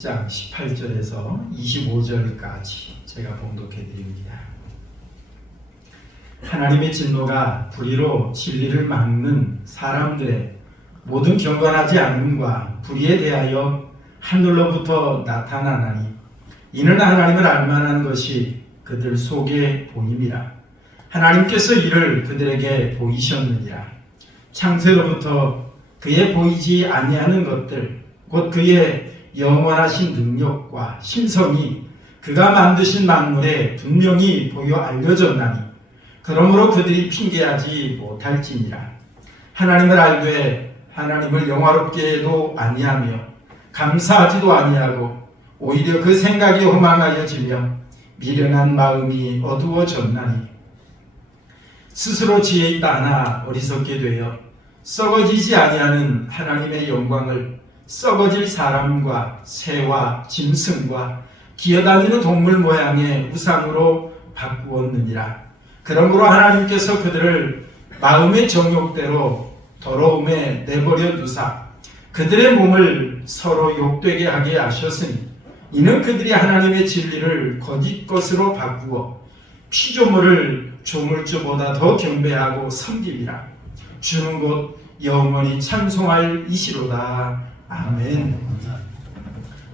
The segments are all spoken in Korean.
장 18절에서 25절까지 제가 봉독해 드립니다. 하나님의 진노가 불의로 진리를 막는 사람들의 모든 경건하지 않음과 불의에 대하여 하늘로부터 나타나나니 이는 하나님을 알만한 것이 그들 속에 보임이라. 하나님께서 이를 그들에게 보이셨느니라. 창세로부터 그의 보이지 아니하는 것들 곧 그의 영원하신 능력과 신성이 그가 만드신 만물에 분명히 보여 알려졌나니 그러므로 그들이 핑계하지 못할지니라. 하나님을 알되 하나님을 영화롭게도 아니하며 감사하지도 아니하고 오히려 그 생각이 허망하여지며 미련한 마음이 어두워졌나니 스스로 지혜 있다 하나 어리석게 되어 썩어지지 아니하는 하나님의 영광을 썩어질 사람과 새와 짐승과 기어다니는 동물 모양의 우상으로 바꾸었느니라. 그러므로 하나님께서 그들을 마음의 정욕대로 더러움에 내버려 두사 그들의 몸을 서로 욕되게 하게 하셨으니 이는 그들이 하나님의 진리를 거짓 것으로 바꾸어 피조물을 조물주보다 더 경배하고 섬기리라. 주는 곧 영원히 찬송할 이시로다. 아멘.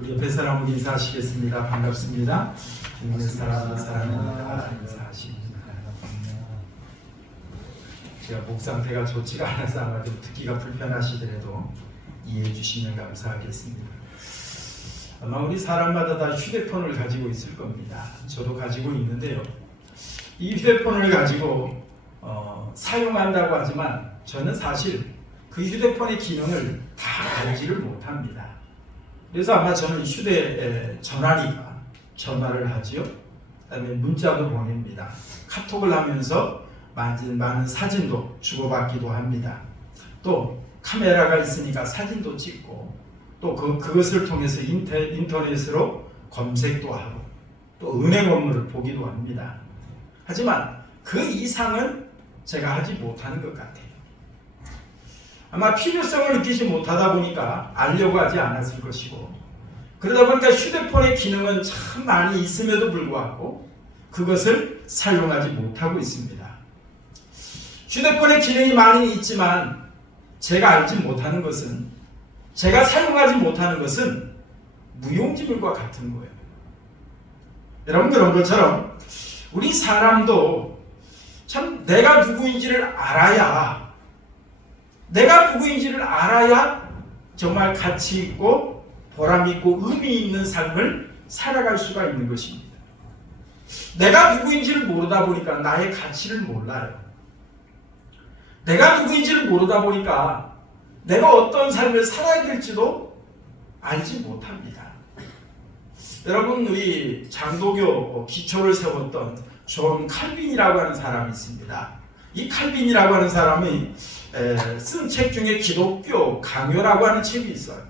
우리 옆에 사람을 인사하시겠습니다. 반갑습니다. 주님의 사랑하는 사람입니다. 인사하십니다. 제가 목 상태가 좋지가 않아서 아마 좀 듣기가 불편하시더라도 이해해 주시면 감사하겠습니다. 아마 우리 사람마다 다 휴대폰을 가지고 있을 겁니다. 저도 가지고 있는데요. 이 휴대폰을 가지고 사용한다고 하지만 저는 사실 그 휴대폰의 기능을 다 알지를 못합니다. 그래서 아마 저는 휴대전화니까 전화를 하지요. 그다음에 문자도 보냅니다. 카톡을 하면서 많은 사진도 주고받기도 합니다. 또 카메라가 있으니까 사진도 찍고 또 그것을 통해서 인터넷으로 검색도 하고 또 은행 업무를 보기도 합니다. 하지만 그 이상은 제가 하지 못하는 것 같아요. 아마 필요성을 느끼지 못하다 보니까 알려고 하지 않았을 것이고 그러다 보니까 휴대폰의 기능은 참 많이 있음에도 불구하고 그것을 사용하지 못하고 있습니다. 휴대폰의 기능이 많이 있지만 제가 알지 못하는 것은 제가 사용하지 못하는 것은 무용지물과 같은 거예요. 여러분 그런 것처럼 우리 사람도 참 내가 누구인지를 알아야 정말 가치 있고 보람 있고 의미 있는 삶을 살아갈 수가 있는 것입니다. 내가 누구인지를 모르다 보니까 나의 가치를 몰라요. 내가 누구인지를 모르다 보니까 내가 어떤 삶을 살아야 될지도 알지 못합니다. 여러분 우리 장도교 기초를 세웠던 존 칼빈이라고 하는 사람이 있습니다. 이 칼빈이라고 하는 사람이 쓴 책 중에 기독교 강요라고 하는 책이 있어요.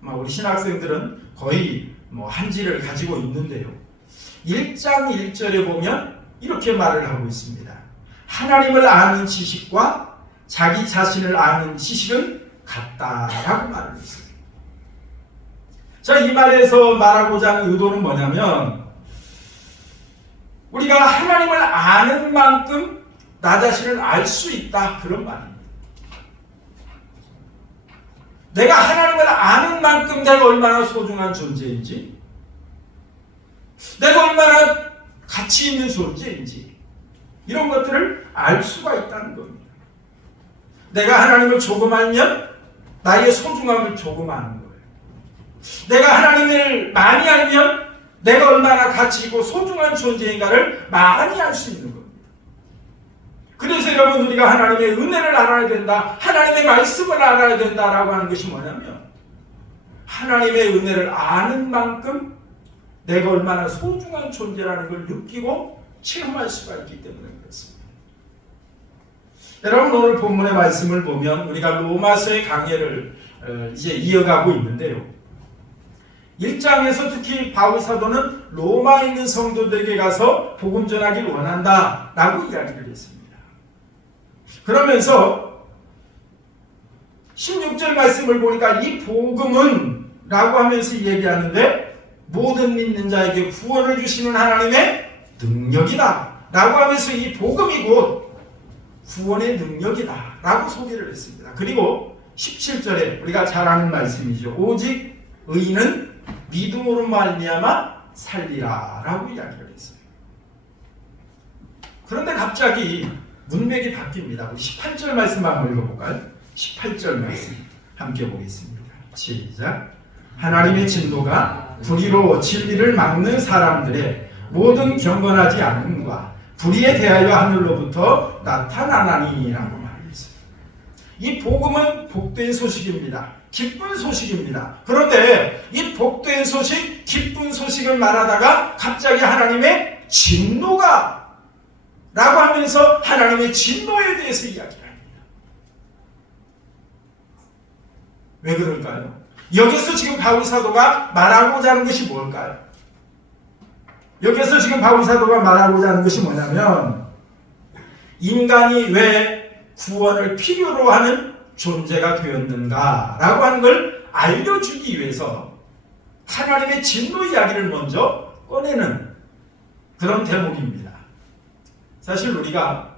우리 신학생들은 거의 한지를 가지고 있는데요. 1장 1절에 보면 이렇게 말을 하고 있습니다. 하나님을 아는 지식과 자기 자신을 아는 지식은 같다라고 말을 했어요. 자, 이 말에서 말하고자 하는 의도는 뭐냐면 우리가 하나님을 아는 만큼 나 자신을 알 수 있다 그런 말입니다. 내가 하나님을 아는 만큼 내가 얼마나 소중한 존재인지 내가 얼마나 가치 있는 존재인지 이런 것들을 알 수가 있다는 겁니다. 내가 하나님을 조금 알면 나의 소중함을 조금 아는 거예요. 내가 하나님을 많이 알면 내가 얼마나 가치 있고 소중한 존재인가를 많이 알 수 있는 겁니다. 그래서 여러분 우리가 하나님의 은혜를 알아야 된다. 하나님의 말씀을 알아야 된다라고 하는 것이 뭐냐면 하나님의 은혜를 아는 만큼 내가 얼마나 소중한 존재라는 걸 느끼고 체험할 수가 있기 때문에 그렇습니다. 여러분 오늘 본문의 말씀을 보면 우리가 로마서의 강해를 이제 이어가고 있는데요. 1장에서 특히 바울 사도는 로마에 있는 성도들에게 가서 복음 전하기를 원한다라고 이야기를 했습니다. 그러면서 16절 말씀을 보니까 이 복음은 라고 하면서 얘기하는데 모든 믿는 자에게 구원을 주시는 하나님의 능력이다 라고 하면서 이 복음이 곧 구원의 능력이다 라고 소개를 했습니다. 그리고 17절에 우리가 잘 아는 말씀이죠. 오직 의인은 믿음으로 말미암아 살리라 라고 이야기를 했어요. 그런데 갑자기 문맥이 바뀝니다. 우리 18절 말씀 한번 읽어볼까요? 18절 말씀 함께 보겠습니다. 시작. 하나님의 진노가 불의로 진리를 막는 사람들의 모든 경건하지 않음과 불의에 대하여 하늘로부터 나타나나니라고 말했어요. 이 복음은 복된 소식입니다. 기쁜 소식입니다. 그런데 이 복된 소식, 기쁜 소식을 말하다가 갑자기 하나님의 진노가 라고 하면서 하나님의 진노에 대해서 이야기를 합니다. 왜 그럴까요? 여기서 지금 바울 사도가 말하고자 하는 것이 뭘까요? 여기서 지금 바울 사도가 말하고자 하는 것이 뭐냐면 인간이 왜 구원을 필요로 하는 존재가 되었는가 라고 하는 걸 알려주기 위해서 하나님의 진노 이야기를 먼저 꺼내는 그런 대목입니다. 사실 우리가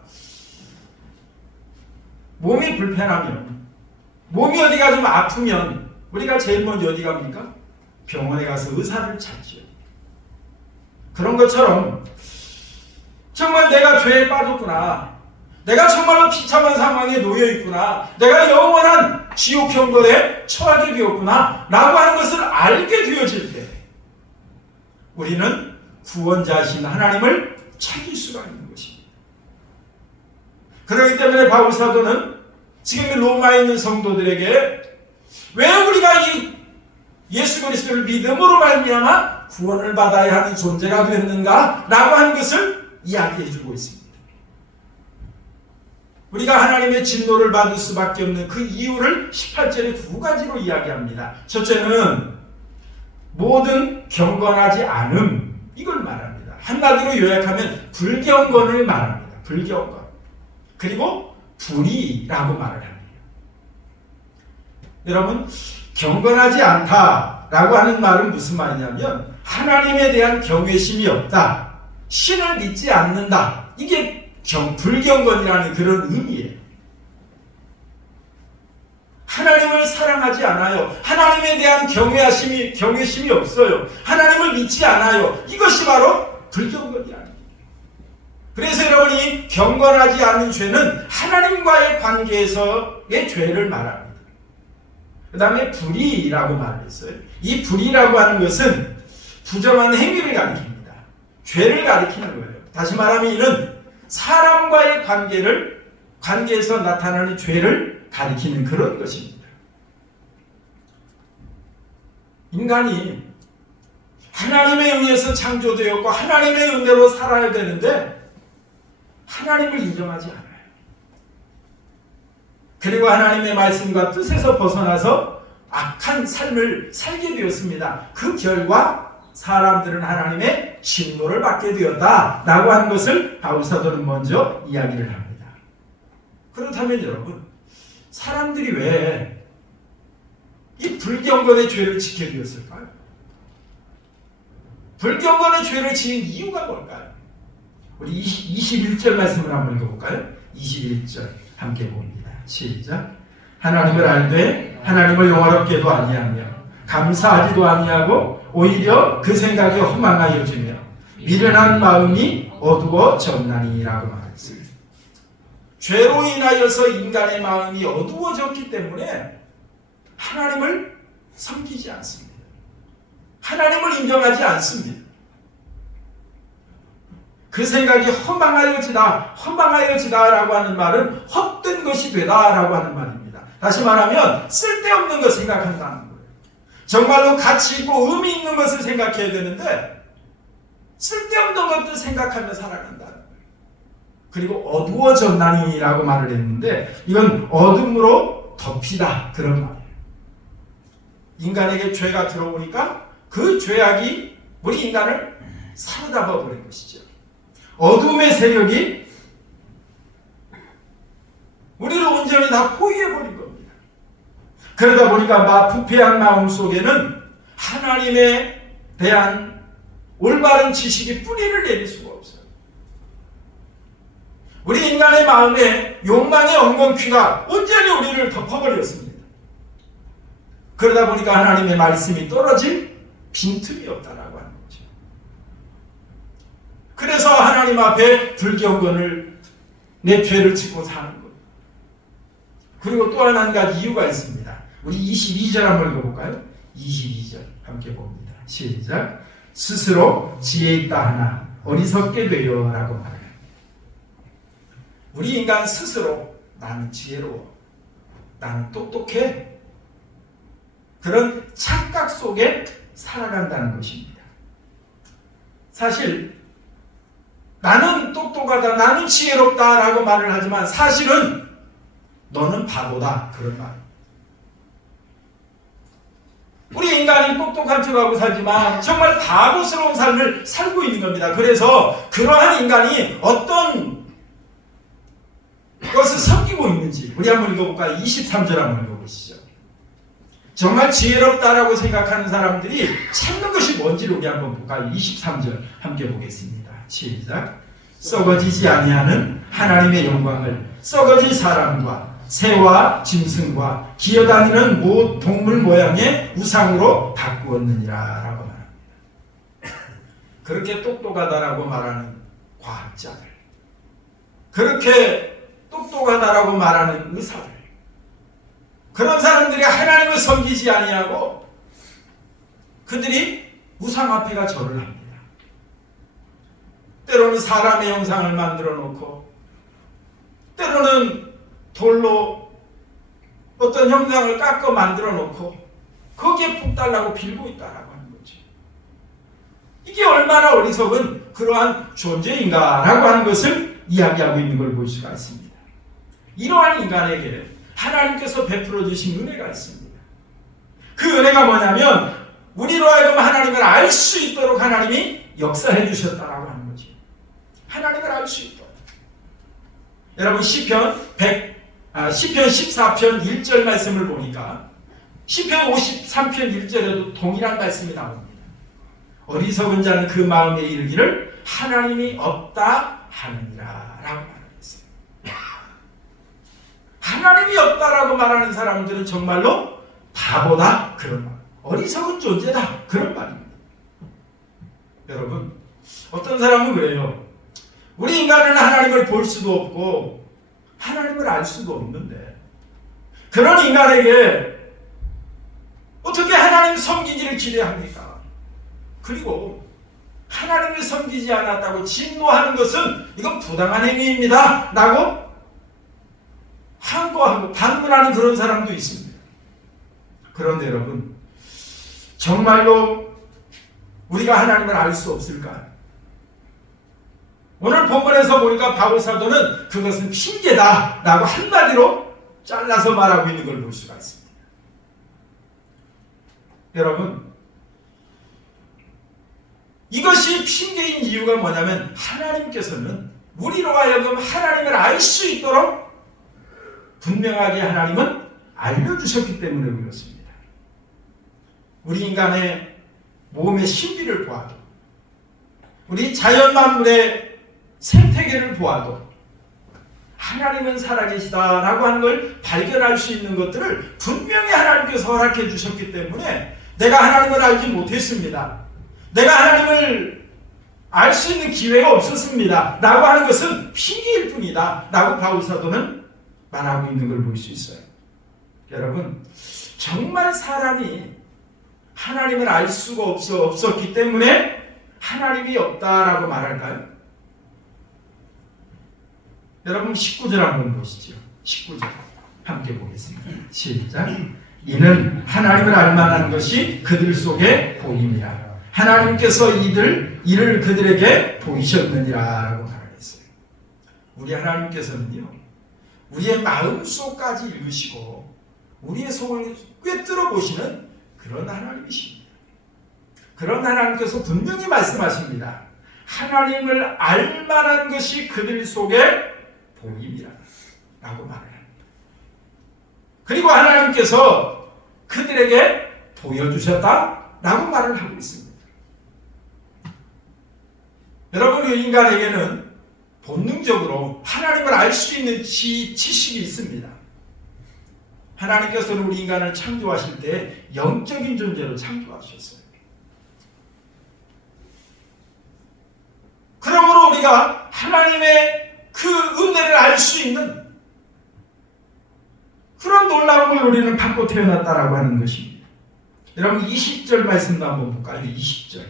몸이 불편하면, 몸이 어디가 좀 아프면 우리가 제일 먼저 어디 갑니까? 병원에 가서 의사를 찾죠. 그런 것처럼 정말 내가 죄에 빠졌구나, 내가 정말로 비참한 상황에 놓여 있구나, 내가 영원한 지옥 형벌에 처하게 되었구나 라고 하는 것을 알게 되어질 때 우리는 구원자이신 하나님을 찾을 수가 있는 것입니다. 그렇기 때문에 바울 사도는 지금 로마에 있는 성도들에게 왜 우리가 이 예수 그리스도를 믿음으로 말미암아 구원을 받아야 하는 존재가 되었는가 라고 하는 것을 이야기해 주고 있습니다. 우리가 하나님의 진노를 받을 수밖에 없는 그 이유를 18절에 두 가지로 이야기합니다. 첫째는 모든 경건하지 않음, 이걸 말합니다. 한마디로 요약하면 불경건을 말합니다. 불경건. 그리고 불의라고 말을 합니다. 여러분, 경건하지 않다라고 하는 말은 무슨 말이냐면 하나님에 대한 경외심이 없다, 신을 믿지 않는다, 이게 불경건이라는 그런 의미예요. 하나님을 사랑하지 않아요. 하나님에 대한 경외심이 없어요. 하나님을 믿지 않아요. 이것이 바로 불경건이라는 거예요. 그래서 여러분이 경건하지 않은 죄는 하나님과의 관계에서의 죄를 말합니다. 그 다음에 불의라고 말했어요. 이 불의라고 하는 것은 부정한 행위를 가리킵니다. 죄를 가리키는 거예요. 다시 말하면 이는 사람과의 관계에서 나타나는 죄를 가리키는 그런 것입니다. 인간이 하나님에 의해서 창조되었고 하나님의 은혜로 살아야 되는데 하나님을 인정하지 않아요. 그리고 하나님의 말씀과 뜻에서 벗어나서 악한 삶을 살게 되었습니다. 그 결과 사람들은 하나님의 진노를 받게 되었다라고 하는 것을 바울 사도는 먼저 이야기를 합니다. 그렇다면 여러분, 사람들이 왜 이 불경건의 죄를 지게 되었을까요? 불경건의 죄를 지은 이유가 뭘까요? 우리 21절 말씀을 한번 읽어볼까요? 21절 함께 봅니다. 시작. 하나님을 알되 하나님을 영화롭게도 아니하며 감사하지도 아니하고 오히려 그 생각이 허망하여지며 미련한 마음이 어두워졌나니라고 말했습니다. 죄로 인하여서 인간의 마음이 어두워졌기 때문에 하나님을 섬기지 않습니다. 하나님을 인정하지 않습니다. 그 생각이 허망하여지다라고 하는 말은 헛된 것이 되다라고 하는 말입니다. 다시 말하면 쓸데없는 것 생각한다는 거예요. 정말로 가치 있고 의미 있는 것을 생각해야 되는데 쓸데없는 것들 생각하며 살아간다는 거예요. 그리고 어두워졌나니라고 말을 했는데 이건 어둠으로 덮이다 그런 말이에요. 인간에게 죄가 들어오니까 그 죄악이 우리 인간을 사로잡아 버린 것이죠. 어둠의 세력이 우리를 온전히 다 포위해 버린 겁니다. 그러다 보니까 부패한 마음 속에는 하나님에 대한 올바른 지식이 뿌리를 내릴 수가 없어요. 우리 인간의 마음에 욕망의 엉겅퀴가 온전히 우리를 덮어버렸습니다. 그러다 보니까 하나님의 말씀이 떨어질 빈틈이 없다라고 하는 거죠. 그래서 하나님 앞에 불경건을 내 죄를 짓고 사는 거예요. 그리고 또 한 가지 이유가 있습니다. 우리 22절 한번 읽어볼까요? 22절 함께 봅니다. 시작. 스스로 지혜 있다 하나 어리석게 되어 라고 말해요. 우리 인간 스스로 나는 지혜로워, 나는 똑똑해, 그런 착각 속에 살아간다는 것입니다. 사실 나는 똑똑하다, 나는 지혜롭다 라고 말을 하지만 사실은 너는 바보다, 그런 말입니다. 우리 인간이 똑똑한 척하고 살지만 정말 바보스러운 삶을 살고 있는 겁니다. 그래서 그러한 인간이 어떤 것을 섬기고 있는지 우리 한번 읽어볼까요? 23절 한번 읽어보시죠. 정말 지혜롭다라고 생각하는 사람들이 찾는 것이 뭔지를 우리 한번 볼까요? 23절 함께 보겠습니다. 시작. 썩어지지 아니하는 하나님의 영광을 썩어질 사람과 새와 짐승과 기어다니는 동물 모양의 우상으로 바꾸었느니라 라고 말합니다. 그렇게 똑똑하다라고 말하는 과학자들, 그렇게 똑똑하다라고 말하는 의사들, 그런 사람들이 하나님을 섬기지 아니하고 그들이 우상 앞에가 절을 합니다. 때로는 사람의 형상을 만들어 놓고 때로는 돌로 어떤 형상을 깎아 만들어 놓고 거기에 푹 달라고 빌고 있다라고 하는 거죠. 이게 얼마나 어리석은 그러한 존재인가라고 하는 것을 이야기하고 있는 걸 볼 수가 있습니다. 이러한 인간에게 하나님께서 베풀어 주신 은혜가 있습니다. 그 은혜가 뭐냐면 우리로 하여금 하나님을 알 수 있도록 하나님이 역사해 주셨다라고 하는 거죠. 하나님을 알 수 있도록. 여러분 시편 14편 1절 말씀을 보니까 시편 53편 1절에도 동일한 말씀이 나옵니다. 어리석은 자는 그 마음에 이르기를 하나님이 없다 하느니라 라고 말했어요. 하나님이 없다라고 말하는 사람들은 정말로 바보다, 그런 말, 어리석은 존재다, 그런 말입니다. 여러분, 어떤 사람은 그래요. 우리 인간은 하나님을 볼 수도 없고 하나님을 알 수도 없는데 그런 인간에게 어떻게 하나님 섬기기를 기대합니까? 그리고 하나님을 섬기지 않았다고 진노하는 것은 이건 부당한 행위입니다 라고 항거하고 반문하는 그런 사람도 있습니다. 그런데 여러분, 정말로 우리가 하나님을 알 수 없을까요? 오늘 본문에서 보니까 바울 사도는 그것은 핑계다 라고 한마디로 잘라서 말하고 있는 걸 볼 수가 있습니다. 여러분, 이것이 핑계인 이유가 뭐냐면 하나님께서는 우리로 하여금 하나님을 알 수 있도록 분명하게 하나님은 알려주셨기 때문에 그렇습니다. 우리 인간의 몸의 신비를 보아도, 우리 자연 만물의 생태계를 보아도 하나님은 살아계시다라고 하는 걸 발견할 수 있는 것들을 분명히 하나님께서 허락해 주셨기 때문에 내가 하나님을 알지 못했습니다, 내가 하나님을 알 수 있는 기회가 없었습니다 라고 하는 것은 핑계일 뿐이다 라고 바울 사도는 말하고 있는 걸 볼 수 있어요. 여러분, 정말 사람이 하나님을 알 수가 없었기 때문에 하나님이 없다라고 말할까요? 여러분 19절 한번 보시죠. 19절 함께 보겠습니다. 시작. 이는 하나님을 알만한 것이 그들 속에 보임이라. 하나님께서 이를 그들에게 보이셨느니라 라고 말했어요. 우리 하나님께서는요, 우리의 마음속까지 읽으시고 우리의 속을 꿰뚫어 보시는 그런 하나님이십니다. 그런 하나님께서 분명히 말씀하십니다. 하나님을 알만한 것이 그들 속에 보임이라 라고 말을 합니다. 그리고 하나님께서 그들에게 보여주셨다, 라고 말을 하고 있습니다. 여러분, 인간에게는 본능적으로 하나님을 알 수 있는 지식이 있습니다. 하나님께서는 우리 인간을 창조하실 때 영적인 존재로 창조하셨어요. 그러므로 우리가 하나님의 그 은혜를 알 수 있는 그런 놀라운 걸 우리는 받고 태어났다라고 하는 것입니다. 여러분 20절 말씀도 한번 볼까요? 20절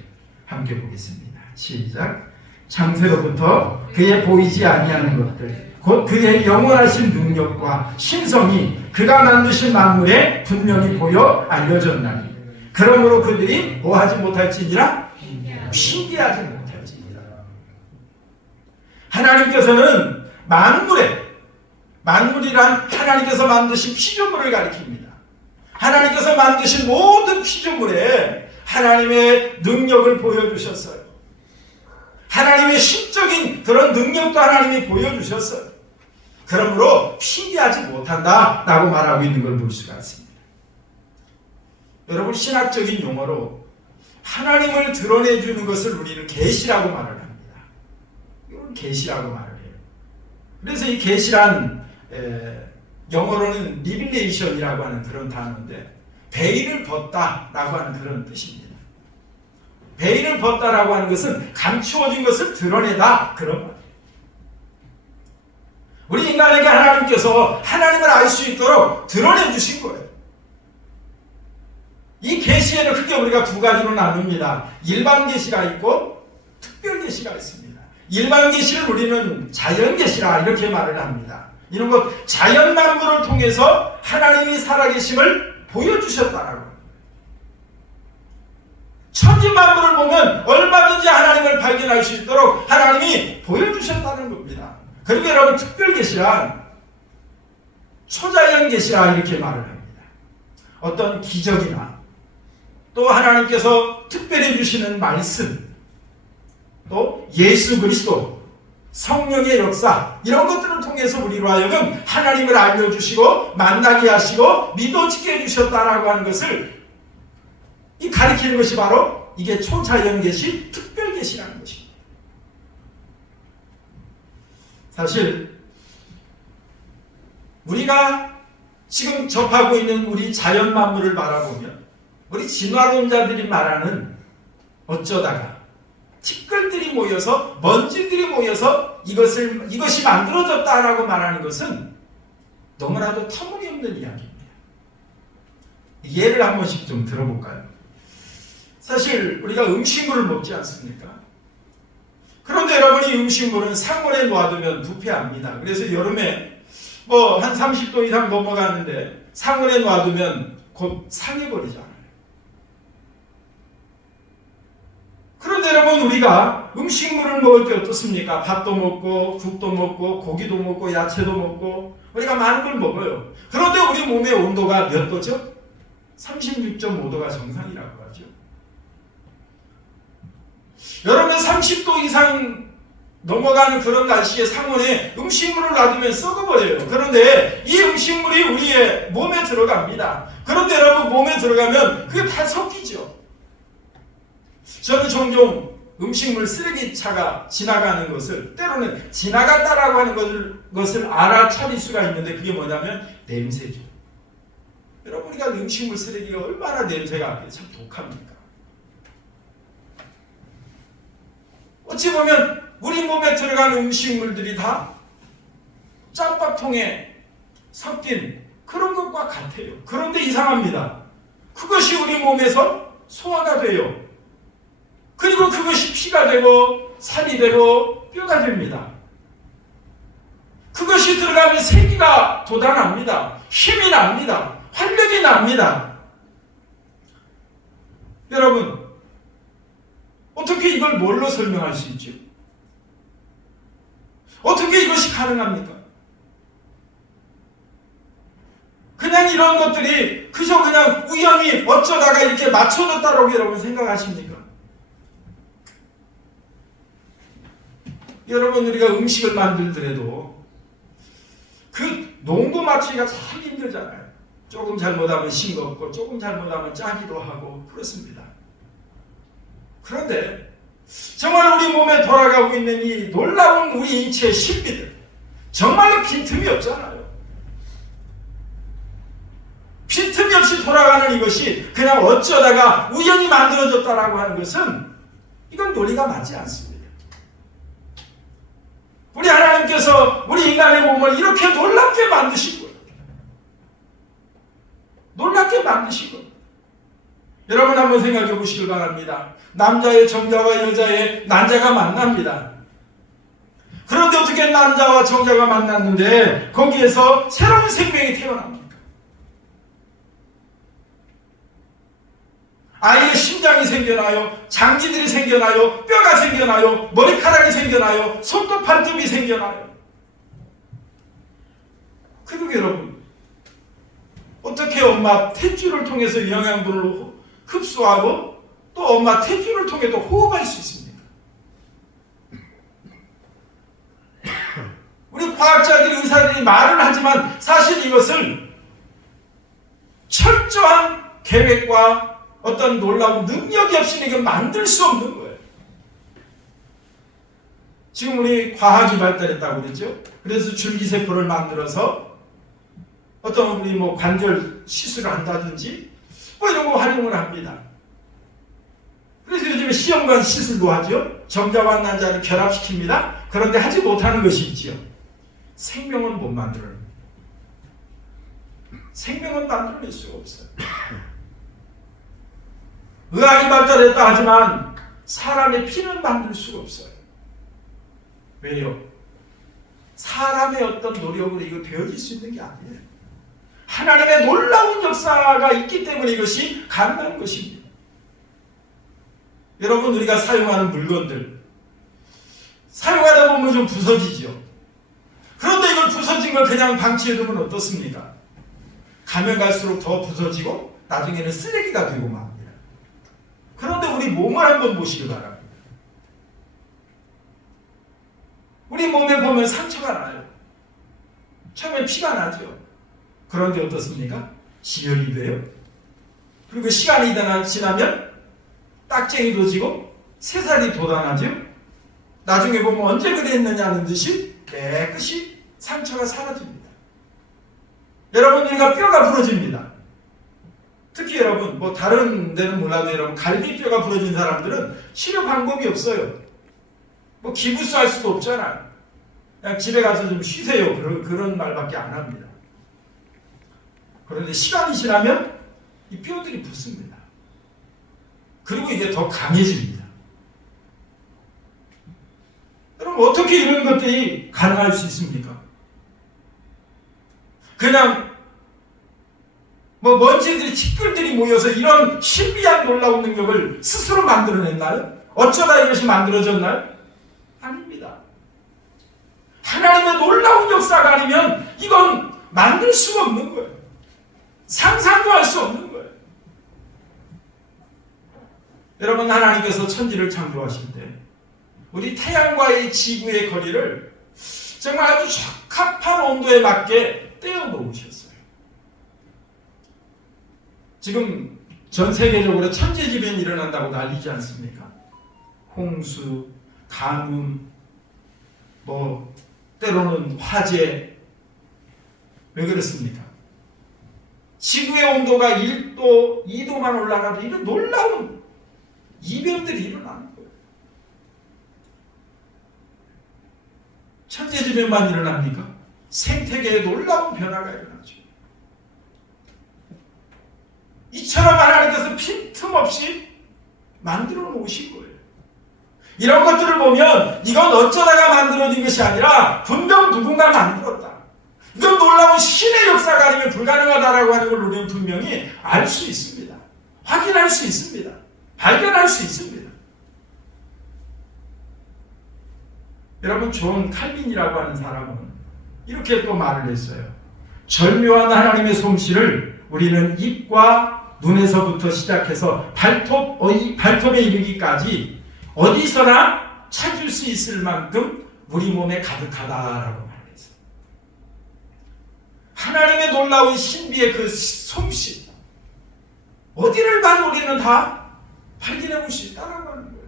함께 보겠습니다. 시작. 창세로부터 그의 보이지 아니하는 것들 곧 그의 영원하신 능력과 신성이 그가 만드신 만물에 분명히 보여 알려졌나니 그러므로 그들이 뭐하지 못할지니라 신기하지 못할지니라. 하나님께서는 만물이란 하나님께서 만드신 피조물을 가리킵니다. 하나님께서 만드신 모든 피조물에 하나님의 능력을 보여주셨어요. 하나님의 신적인 그런 능력도 하나님이 보여주셨어요. 그러므로 신기하지 못한다라고 말하고 있는 걸 볼 수가 있습니다. 여러분, 신학적인 용어로 하나님을 드러내주는 것을 우리는 계시라고 말을 합니다. 이건 계시라고 말을 해요. 그래서 이 계시란 영어로는 리빌레이션이라고 하는 그런 단어인데 베일을 벗다라고 하는 그런 뜻입니다. 베일을 벗다라고 하는 것은 감추어진 것을 드러내다 그런 말이에요. 우리 인간에게 하나님께서 하나님을 알 수 있도록 드러내 주신 거예요. 이 계시에는 크게 우리가 두 가지로 나눕니다. 일반 계시가 있고 특별 계시가 있습니다. 일반 계시를 우리는 자연 계시라 이렇게 말을 합니다. 이런 것 자연 만물을 통해서 하나님이 살아계심을 보여주셨다라고. 천지 만물을 보면 얼마든지 하나님을 발견할 수 있도록 하나님이 보여주셨다는 겁니다. 그리고 여러분 특별 계시란 초자연 계시라 이렇게 말을 합니다. 어떤 기적이나 또 하나님께서 특별히 주시는 말씀 또 예수 그리스도 성령의 역사 이런 것들을 통해서 우리로 하여금 하나님을 알려주시고 만나게 하시고 믿어지게 해주셨다라고 하는 것을 이 가리키는 것이 바로 이게 초자연 계시, 특별 계시라는 것입니다. 사실 우리가 지금 접하고 있는 우리 자연 만물을 바라보면 우리 진화론자들이 말하는 어쩌다가 티끌들이 모여서 먼지들이 모여서 이것이 만들어졌다라고 말하는 것은 너무나도 터무니없는 이야기입니다. 예를 한 번씩 좀 들어볼까요? 사실 우리가 음식물을 먹지 않습니까? 그런데 여러분이 음식물은 상온에 놔두면 부패합니다. 그래서 여름에 뭐 한 30도 이상 넘어가는데 상온에 놔두면 곧 상해버리잖아요. 그런데 여러분 우리가 음식물을 먹을 때 어떻습니까? 밥도 먹고 국도 먹고 고기도 먹고 야채도 먹고 우리가 많은 걸 먹어요. 그런데 우리 몸의 온도가 몇 도죠? 36.5도가 정상이라고 하죠. 여름에 30도 이상 넘어가는 그런 날씨에 상온에 음식물을 놔두면 썩어버려요. 그런데 이 음식물이 우리의 몸에 들어갑니다. 그런데 여러분 몸에 들어가면 그게 다 섞이죠. 저는 종종 음식물 쓰레기차가 지나가는 것을 때로는 지나갔다라고 하는 것을 알아차릴 수가 있는데 그게 뭐냐면 냄새죠. 여러분 우리가 음식물 쓰레기가 얼마나 냄새가 참 독합니까? 어찌 보면 우리 몸에 들어가는 음식물들이 다 짬밥통에 섞인 그런 것과 같아요. 그런데 이상합니다. 그것이 우리 몸에서 소화가 돼요. 그리고 그것이 피가 되고 살이 되고 뼈가 됩니다. 그것이 들어가면 생기가 돋아납니다. 힘이 납니다. 활력이 납니다. 여러분 어떻게 이걸 뭘로 설명할 수 있죠? 어떻게 이것이 가능합니까? 그냥 이런 것들이 그저 그냥 우연히 어쩌다가 이렇게 맞춰졌다라고 여러분 생각하십니까? 여러분 우리가 음식을 만들더라도 그 농도 맞추기가 참 힘들잖아요. 조금 잘못하면 싱겁고 조금 잘못하면 짜기도 하고 그렇습니다. 그런데 정말 우리 몸에 돌아가고 있는 이 놀라운 우리 인체의 신비들, 정말로 빈틈이 없잖아요. 빈틈이 없이 돌아가는 이것이 그냥 어쩌다가 우연히 만들어졌다라고 하는 것은 이건 논리가 맞지 않습니다. 우리 하나님께서 우리 인간의 몸을 이렇게 놀랍게 만드시고, 놀랍게 만드시고, 여러분 한번 생각해 보시길 바랍니다. 남자의 정자와 여자의 난자가 만납니다. 그런데 어떻게 난자와 정자가 만났는데 거기에서 새로운 생명이 태어납니까? 아이의 심장이 생겨나요, 장기들이 생겨나요, 뼈가 생겨나요, 머리카락이 생겨나요, 손톱 발톱이 생겨나요. 그리고 여러분, 어떻게 엄마 탯줄을 통해서 영양분을 흡수하고 또 엄마 탯줄을 통해도 호흡할 수 있습니까? 우리 과학자들이, 의사들이 말을 하지만 사실 이것을 철저한 계획과 어떤 놀라운 능력이 없이는 이거 만들 수 없는 거예요. 지금 우리 과학이 발달했다고 그러죠. 그래서 줄기세포를 만들어서 어떤 우리 관절 시술을 한다든지 이런 거 활용을 합니다. 그래서 요즘에 시험관 시술도 하죠. 정자와 난자를 결합시킵니다. 그런데 하지 못하는 것이 있지요. 생명은 못 만들어냅니다. 생명은 만들어낼 수가 없어요. 의학이 발달했다 하지만 사람의 피는 만들 수가 없어요. 왜요? 사람의 어떤 노력으로 이거 되어질 수 있는 게 아니에요. 하나님의 놀라운 역사가 있기 때문에 이것이 가능한 것입니다. 여러분, 우리가 사용하는 물건들 사용하다 보면 좀 부서지죠. 그런데 이걸 부서진 걸 그냥 방치해두면 어떻습니까? 가면 갈수록 더 부서지고 나중에는 쓰레기가 되고 맙니다. 그런데 우리 몸을 한번 보시기 바랍니다. 우리 몸에 보면 상처가 나요. 처음에 피가 나죠. 그런데 어떻습니까? 지혈이 돼요. 그리고 시간이 지나면 딱쟁이도 지고 새살이 돋아나죠. 나중에 보면 언제 그랬느냐는 듯이 깨끗이 상처가 사라집니다. 여러분, 우리가 뼈가 부러집니다. 특히 여러분, 다른 데는 몰라도 여러분, 갈비뼈가 부러진 사람들은 치료 방법이 없어요. 기부스 할 수도 없잖아요. 그냥 집에 가서 좀 쉬세요. 그런 말밖에 안 합니다. 그런데 시간이 지나면 이 뼈들이 붙습니다. 그리고 이게 더 강해집니다. 여러분, 어떻게 이런 것들이 가능할 수 있습니까? 그냥 먼지들이, 티끌들이 모여서 이런 신비한 놀라운 능력을 스스로 만들어냈나요? 어쩌다 이것이 만들어졌나요? 아닙니다. 하나님의 놀라운 역사가 아니면 이건 만들 수가 없는 거예요. 상상도 할 수 없는 거예요. 여러분, 하나님께서 천지를 창조하실 때 우리 태양과의 지구의 거리를 정말 아주 적합한 온도에 맞게 떼어 놓으셨어요. 지금 전 세계적으로 천재지변이 일어난다고 난리지 않습니까? 홍수, 가뭄, 때로는 화재. 왜 그렇습니까? 지구의 온도가 1도, 2도만 올라가도 이런 놀라운 이변들이 일어나는 거예요. 천재지변만 일어납니까? 생태계에 놀라운 변화가 일어나죠. 이처럼 하나님께서 빈틈없이 만들어 놓으신 거예요. 이런 것들을 보면 이건 어쩌다가 만들어진 것이 아니라 분명 누군가 만들었다. 이건 놀라운 신의 역사가 아니면 불가능하다라고 하는 걸 우리는 분명히 알 수 있습니다. 확인할 수 있습니다. 발견할 수 있습니다. 여러분, 존 칼빈이라고 하는 사람은 이렇게 또 말을 했어요. 절묘한 하나님의 솜씨를 우리는 입과 눈에서부터 시작해서 발톱에 이르기까지 어디서나 찾을 수 있을 만큼 우리 몸에 가득하다라고 말했어요. 하나님의 놀라운 신비의 그 솜씨, 어디를 봐도 우리는 다 발견해 볼 수 있다라고 하는 거예요.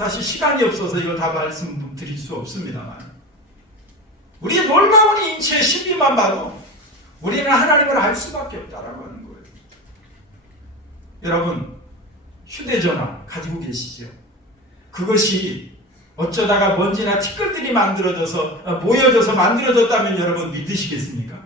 사실 시간이 없어서 이걸 다 말씀드릴 수 없습니다만, 우리의 놀라운 인체의 신비만 봐도 우리는 하나님을 알 수밖에 없다라고 하는 거예요. 여러분, 휴대전화 가지고 계시죠? 그것이 어쩌다가 먼지나 티끌들이 모여져서 만들어졌다면 여러분 믿으시겠습니까?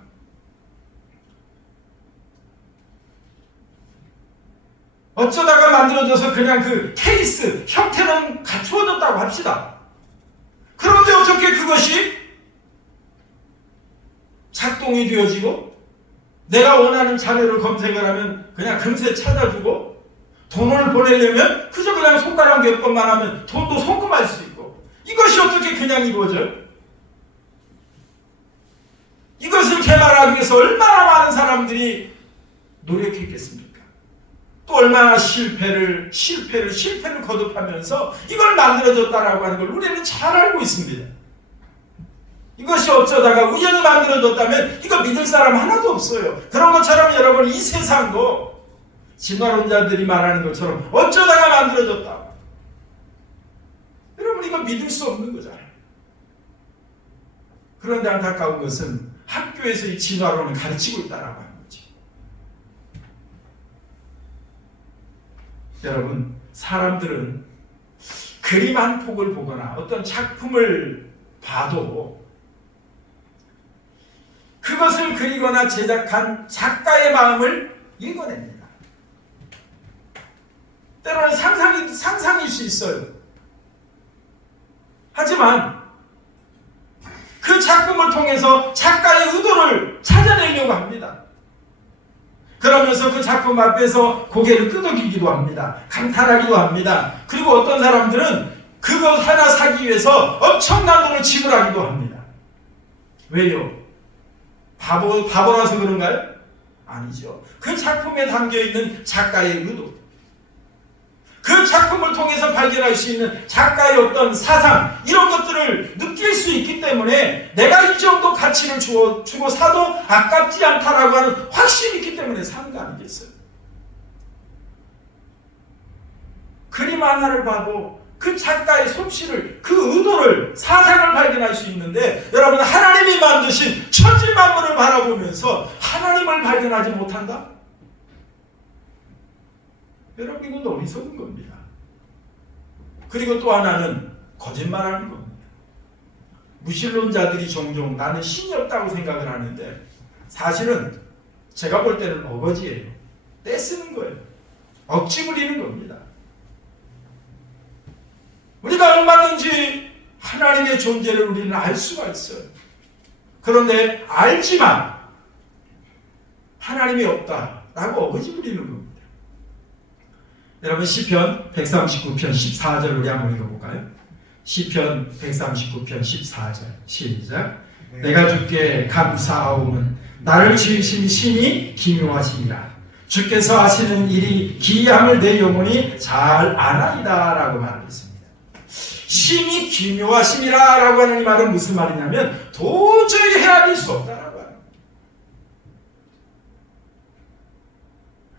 어쩌다가 만들어져서 그냥 그 케이스 형태는 갖추어졌다고 합시다. 그런데 어떻게 그것이 작동이 되어지고 내가 원하는 자료를 검색을 하면 그냥 금세 찾아주고, 돈을 보내려면 그저 그냥 손가락 몇 번만 하면 돈도 송금할 수 있고, 이것이 어떻게 그냥 이루어져요? 이것을 개발하기 위해서 얼마나 많은 사람들이 노력했겠습니까? 또 얼마나 실패를 거듭하면서 이걸 만들어졌다라고 하는 걸 우리는 잘 알고 있습니다. 이것이 어쩌다가 우연히 만들어졌다면 이거 믿을 사람 하나도 없어요. 그런 것처럼 여러분, 이 세상도 진화론자들이 말하는 것처럼 어쩌다가 만들어졌다. 여러분, 이거 믿을 수 없는 거잖아요. 그런데 안타까운 것은 학교에서 이 진화론을 가르치고 있다라고 하는 거지. 여러분, 사람들은 그림 한 폭을 보거나 어떤 작품을 봐도 그것을 그리거나 제작한 작가의 마음을 읽어냅니다. 때로는 상상일 수 있어요. 하지만 그 작품을 통해서 작가의 의도를 찾아내려고 합니다. 그러면서 그 작품 앞에서 고개를 끄덕이기도 합니다. 감탄하기도 합니다. 그리고 어떤 사람들은 그것 하나 사기 위해서 엄청난 돈을 지불하기도 합니다. 왜요? 바보라서 그런가요? 아니죠. 그 작품에 담겨있는 작가의 의도, 그 작품을 통해서 발견할 수 있는 작가의 어떤 사상, 이런 것들을 느낄 수 있기 때문에 내가 이 정도 가치를 주고 사도 아깝지 않다라고 하는 확신이 있기 때문에 사는 거 아니겠어요? 그림 하나를 봐도 그 작가의 솜씨를, 그 의도를, 사상을 발견할 수 있는데, 여러분, 하나님이 만드신 천지만물을 바라보면서 하나님을 발견하지 못한다? 여러분, 이건 어리석은 겁니다. 그리고 또 하나는 거짓말하는 겁니다. 무신론자들이 종종 나는 신이 없다고 생각을 하는데, 사실은 제가 볼 때는 어거지예요. 떼쓰는 거예요. 억지 부리는 겁니다. 우리가 얼마든지 하나님의 존재를 우리는 알 수가 있어요. 그런데 알지만 하나님이 없다라고 어거지 부리는 겁니다. 여러분, 시편 139편 14절 우리 한번 읽어볼까요? 시편 139편 14절 시작. 내가 주께 감사하오면 나를 지으신 신이 기묘하시니라. 주께서 하시는 일이 기이함을 내 영혼이 잘 아나이다 라고 말하겠습니다. 신이 기묘하심이라 라고 하는 이 말은 무슨 말이냐면 도저히 헤아릴 수 없다라고 하는,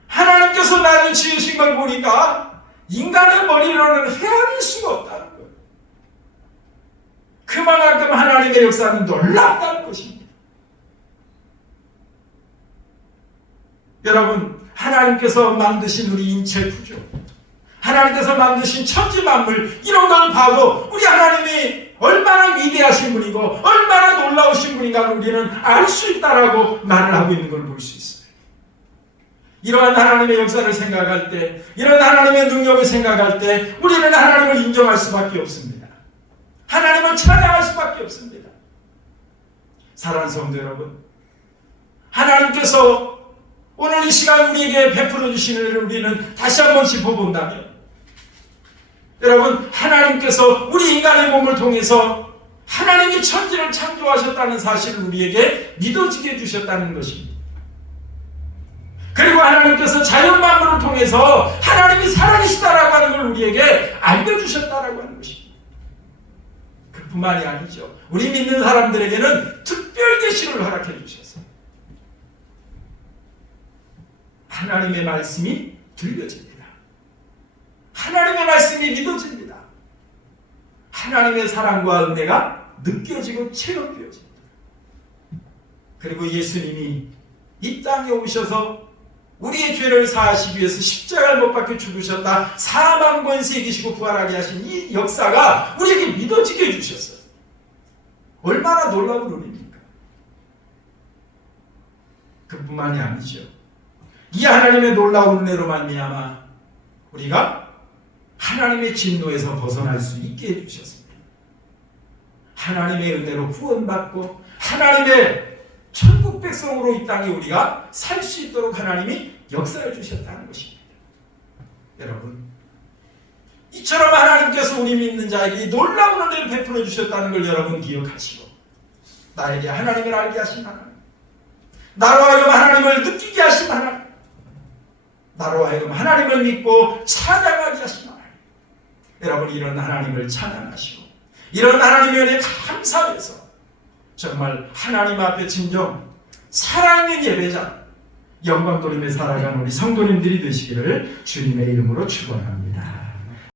하나님께서 나를 지으신 걸 보니까 인간의 머리로는 헤아릴 수가 없다는 거예요. 그만큼 하나님의 역사는 놀랍다는 것입니다. 여러분, 하나님께서 만드신 우리 인체 구조, 하나님께서 만드신 천지만물, 이런 걸 봐도 우리 하나님이 얼마나 위대하신 분이고 얼마나 놀라우신 분인가를 우리는 알 수 있다라고 말을 하고 있는 걸 볼 수 있어요. 이러한 하나님의 역사를 생각할 때, 이런 하나님의 능력을 생각할 때 우리는 하나님을 인정할 수밖에 없습니다. 하나님을 찬양할 수밖에 없습니다. 사랑하는 성도 여러분, 하나님께서 오늘 이 시간 우리에게 베풀어 주시는 일을 우리는 다시 한번 짚어본다면, 여러분, 하나님께서 우리 인간의 몸을 통해서 하나님이 천지를 창조하셨다는 사실을 우리에게 믿어지게 해주셨다는 것입니다. 그리고 하나님께서 자연 만물을 통해서 하나님이 살아계시다라고 하는 걸 우리에게 알려주셨다라고 하는 것입니다. 그뿐만이 아니죠. 우리 믿는 사람들에게는 특별 계시를 허락해 주셨어요. 하나님의 말씀이 들려집니다. 하나님의 말씀이 믿어집니다. 하나님의 사랑과 은혜가 느껴지고 체험되어집니다. 그리고 예수님이 이 땅에 오셔서 우리의 죄를 사하시기 위해서 십자가를 못 박혀 죽으셨다. 사망 권세 이기시고 부활하게 하신 이 역사가 우리에게 믿어지게 해주셨어요. 얼마나 놀라운 은혜입니까? 그뿐만이 아니죠. 이 하나님의 놀라운 은혜로 말미암아 우리가 하나님의 진노에서 벗어날 수 있게 해주셨습니다. 하나님의 은혜로 구원받고 하나님의 천국 백성으로 이 땅에 우리가 살 수 있도록 하나님이 역사해 주셨다는 것입니다. 여러분, 이처럼 하나님께서 우리 믿는 자에게 놀라운 은혜를 베풀어 주셨다는 걸 여러분 기억하시고, 나에게 하나님을 알게 하신 하나님, 나로 하여금 하나님을 느끼게 하신 하나님, 나로 하여금 하나님을 믿고 찬양하게 하신 하나님, 여러분 이런 하나님을 찬양하시고 이런 하나님의 은혜에 감사해서 정말 하나님 앞에 진정 살아있는 예배자, 영광 돌림에 살아가는 우리 성도님들이 되시기를 주님의 이름으로 축원합니다.